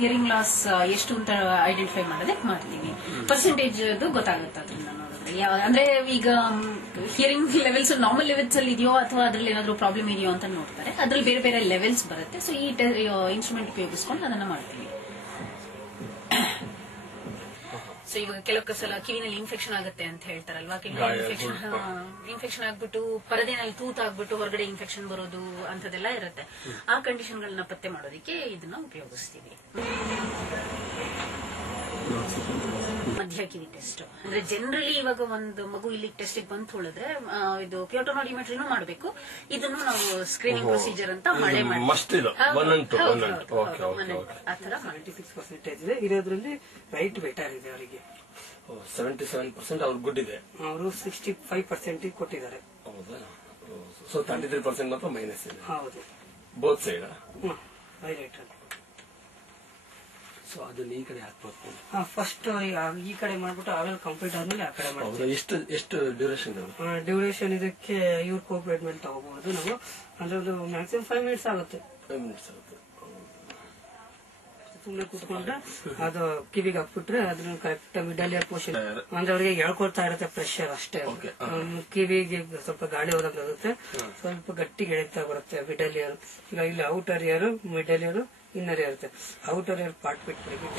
Hearing loss ಎಷ್ಟು ಅಂತ identify ಮಾಡೋದಕ್ಕೆ ಮಾಡ್ತೀವಿ. ಪರ್ಸೆಂಟೇಜ್ ಗೊತ್ತಾಗುತ್ತೆ ಅದನ್ನ ನೋಡಿದ್ರೆ. ಅಂದ್ರೆ ಈಗ ಹಿಯರಿಂಗ್ ಲೆವೆಲ್ಸ್ ನಾರ್ಮಲ್ ಲೆವೆಲ್ಸ್ ಅಲ್ಲಿ ಇದೆಯೋ ಅಥವಾ ಅದ್ರಲ್ಲಿ ಏನಾದ್ರು ಪ್ರಾಬ್ಲಮ್ ಇದೆಯೋ ಅಂತ ನೋಡ್ತಾರೆ. ಅದ್ರಲ್ಲಿ ಬೇರೆ ಬೇರೆ ಲೆವೆಲ್ಸ್ ಬರುತ್ತೆ. ಸೊ ಈ ಇನ್ಸ್ಟ್ರೂಮೆಂಟ್ ಉಪಯೋಗಿಸ್ಕೊಂಡು ಅದನ್ನ ಮಾಡ್ತೀವಿ. ಸೊ ಇವಾಗ ಕೆಲವು ಸಲ ಕಿವಿನಲ್ಲಿ ಇನ್ಫೆಕ್ಷನ್ ಆಗುತ್ತೆ ಅಂತ ಹೇಳ್ತಾರಲ್ವಾ, ಇನ್ಫೆಕ್ಷನ್ ಆಗ್ಬಿಟ್ಟು ಪರದೆನಲ್ಲಿ ತೂತಾಗ್ಬಿಟ್ಟು ಹೊರಗಡೆ ಇನ್ಫೆಕ್ಷನ್ ಬರೋದು ಅಂತದೆಲ್ಲ ಇರುತ್ತೆ. ಆ ಕಂಡೀಷನ್ ಗಳನ್ನ ಪತ್ತೆ ಮಾಡೋದಕ್ಕೆ ಇದನ್ನ ಉಪಯೋಗಿಸ್ತೀವಿ. ಮಧ್ಯ ಕಿವಿ ಟೆಸ್ಟ್ ಅಂದ್ರೆ ಜನರಲಿ ಇವಾಗ ಒಂದು ಮಗು ಇಲ್ಲಿ ಟೆಸ್ಟ್ ಬಂತು ಹೇಳಿದ್ರೆ ಇದು ಕ್ಯೋಟೋನೋಡಿಮೆಟ್ರಿನೂ ಮಾಡಬೇಕು. ಇದನ್ನು ನಾವು ಸ್ಕ್ರೀನಿಂಗ್ ಪ್ರೊಸೀಜರ್ ಅಂತ ಮಾಡೇ ಮಾಡ್ತೀವಿ. ಆತರ 96% ಇದೆ. ಇರೋದ್ರಲ್ಲಿ ರೈಟ್ ಬೆಟರ್ ಇದೆ ಅವರಿಗೆ. 77% ಅವ್ರು ಗುಡ್ ಇದೆ. ಅವರು 65% ಕೊಟ್ಟಿದ್ದಾರೆ. ಸೊ 33% ಮಾತ್ರ ಮೈನಸ್ ಇದೆ. ಹೌದು, ಬೋತ್ ಸೈಡ್. ರೈಟ್. ಸೊ ಅದನ್ನ ಈ ಕಡೆ ಹಾಕ್ಬೇಕು. ಫಸ್ಟ್ ಈ ಕಡೆ ಮಾಡ್ಬಿಟ್ಟು ಆಮೇಲೆ ಕಂಪ್ಲೀಟ್ ಆದ್ಮೇಲೆ ಆ ಕಡೆ ಮಾಡ್ತೀವಿ. ಎಷ್ಟು ಡ್ಯೂರೇಷನ್? ಡ್ಯೂರೇಷನ್ ಇದಕ್ಕೆ ಇವ್ರ ಕೋಆಪರೇಟ್ ಮೇಲೆ ತಗೋಬಹುದು ನಾವು. ಅಂದ್ರೆ ಒಂದು ಮ್ಯಾಕ್ಸಿಮಮ್ 5 ಮಿನಿಟ್ಸ್ ಆಗುತ್ತೆ. ಸುಮ್ಮನೆ ಕೂತ್ಕೊಂಡ್ರೆ ಅದು ಕಿವಿಗೆ ಹಾಕ್ಬಿಟ್ರೆ ಅದನ್ನ ಕರೆಕ್ಟ್ ಮಿಡಲ್ ಇಯರ್ ಪೋರ್ಷನ್ ಅಂದ್ರೆ ಅವ್ರಿಗೆ ಹೇಳ್ಕೊಳ್ತಾ ಇರುತ್ತೆ ಪ್ರೆಷರ್ ಅಷ್ಟೇ. ಕಿವಿಗೆ ಸ್ವಲ್ಪ ಗಾಳಿ ಹೋದಂಗಾಗುತ್ತೆ, ಸ್ವಲ್ಪ ಗಟ್ಟಿಗೆ ಎಳಿತಾ ಬರುತ್ತೆ ಮಿಡಲ್ ಇಯರ್. ಈಗ ಇಲ್ಲಿ outer year, middle year, inner ಇರುತ್ತೆ. ಔಟರ್ ಇಯರ್ ಪಾರ್ಟ್ ಬಿಟ್ಬಿಡಿ.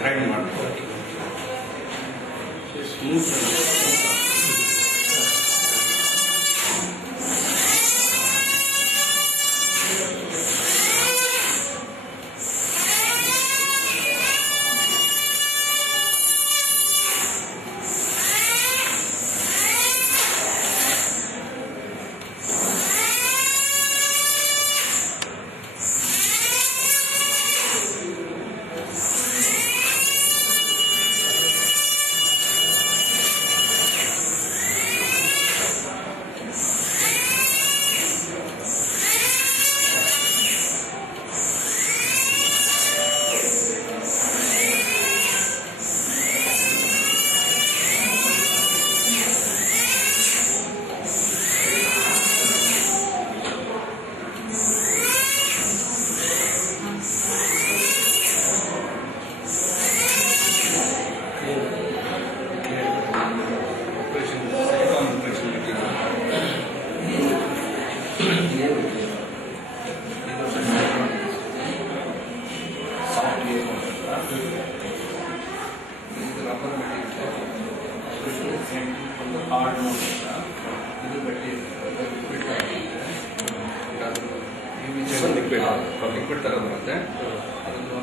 ಗ್ರೈಂಡ್ ಮಾಡ್ಬೋದು. ಸ್ಮೂತ್ ಲಿಕ್ವಿಡ್ ತರ ಬರುತ್ತೆ. ಅದನ್ನು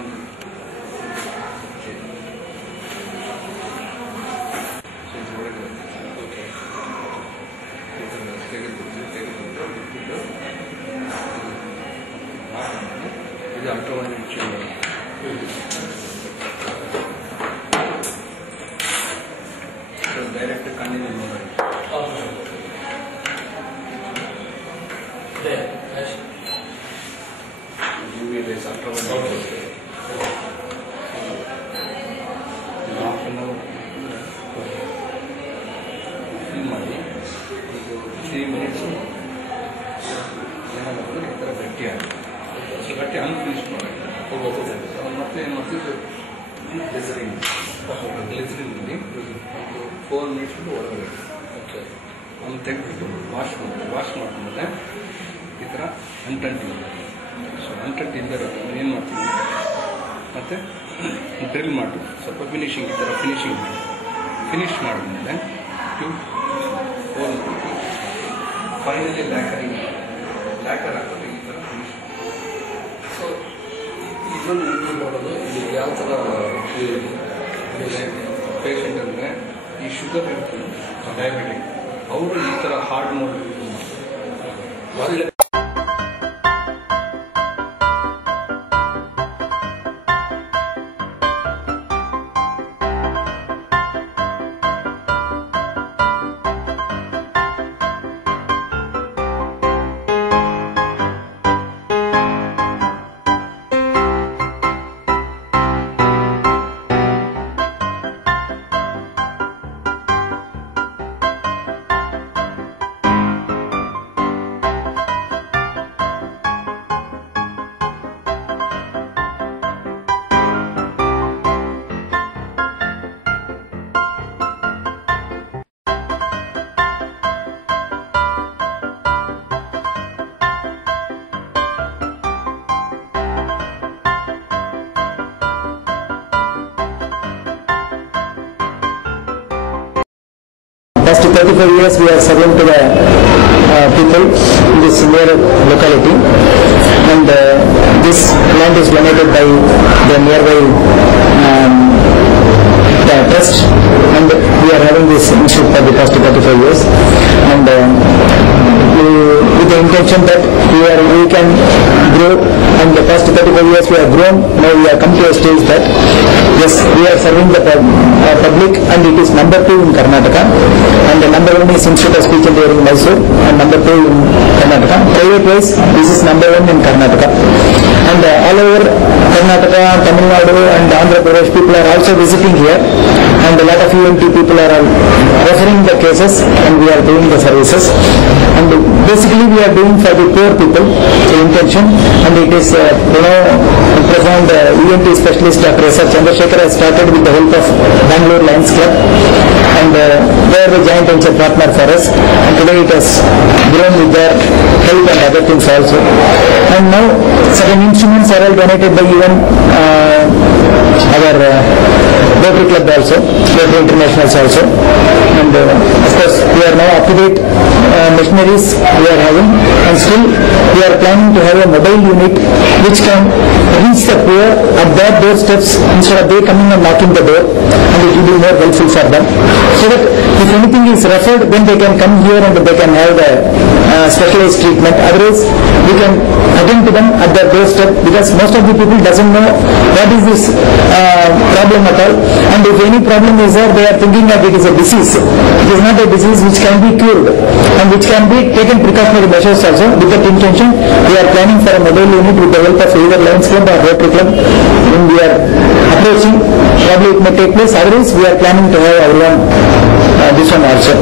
ಇದು ಅಲ್ಟ್ರಾವೈಲೆಟ್ ಡೈರೆಕ್ಟ್ ಕಣ್ಣಿನ ನೋಡೋದು. UV rays ultraviolet half an hour fill ಮಾಡಿ 3 ಮಿನಿಟ್ಸ್ ಏನಾಗುತ್ತೆ ಈ ಥರ ಗಟ್ಟಿ ಆಗುತ್ತೆ. ಸೊ ಗಟ್ಟಿ ಅನ್ಫಿನಿಶ್ ಮಾಡಿ ಮತ್ತೆ ಏನು ಮಾಡ್ತಿದ್ದು ಡೆಸರಿಂಗ್ 4 minutes ಹೊರಗಡೆ ಅವನು ತೆಗೆದ್ಬಿಟ್ಟು ವಾಶ್ ಮಾಡ್ಕೊಂಡ್ಮೇಲೆ ಈ ಥರ ಅಂಟಂಟಿಲ್ಲ. ಸೊ ಅಂಟಂಟಿಲ್ಲದೆ ಏನು ಮಾಡ್ತೀನಿ ಮತ್ತು ಡ್ರಿಲ್ ಮಾಡಿ ಸ್ವಲ್ಪ ಫಿನಿಶಿಂಗ್ ಈ ಥರ ಫಿನಿಶ್ ಮಾಡಿದ್ಮೇಲೆ ಫೈನಲಿ ಲ್ಯಾಕರ್ ಹಾಕೋದು ಈ ಥರ ಫಿನಿಶ್. ಸೊ ಇದನ್ನು ಇಂಪ್ರೂವ್ ಮಾಡೋದು ಇಲ್ಲಿ ಯಾವ ಥರ ಪೇಷಂಟ್ ಅಂದರೆ ಈ ಶುಗರ್ ಇರ್ತಾರೆ ಡಯಾಬಿಟಿಕ್ ಅವರು ಈ ಥರ ಹಾರ್ಡ್ ಮೋಡ್ ಮೊದಲೇ Past 35 years we are serving to the people in this near locality, and this land is donated by the nearby the trust, and we are having this institute for the past 35 years, and with the intention that we can grow, and the past 35 years we have grown. Now we have come to a stage that yes, we are serving the public, and it is number 2 in Karnataka, and the number 1 is Institute of Speech and Hearing Mysore, and number 2 in Karnataka. Private wise, this is number 1 in Karnataka, and all over Karnataka, Tamil Nadu and Andhra Pradesh people are also visiting here, and a lot of UNT people are referring the cases, and we are doing the services, and basically we are doing for the poor people, the intention, and it is profound UNT specialist Dr. S. R. Chandrasekhar has started with the help of Bangalore Lions Club, and they are the joint venture partner for us, and today it has grown with their help and other things also, and now certain instruments are all donated by even our Rotary Club also, Rotary Internationals also, and of course we are now up to date machineries we are having, and still we are planning to have a mobile unit which can reach the poor at their doorsteps instead of they coming and knocking the door, and it will be more helpful for them, so that if anything is referred, then they can come here and they can have the specialized treatment. Otherwise we can attend to them at their doorstep, because most of the people doesn't know what is this problem at all, and if any problem is there, they are thinking that it is a disease. It is not a disease which can be cured, and which can be taken precautionary measures also. With that intention, we are planning for a mobile unit with the help of either Lions Club or Rotary Club, and we are approaching. Probably it may take place. Otherwise we are planning to have our own this one also.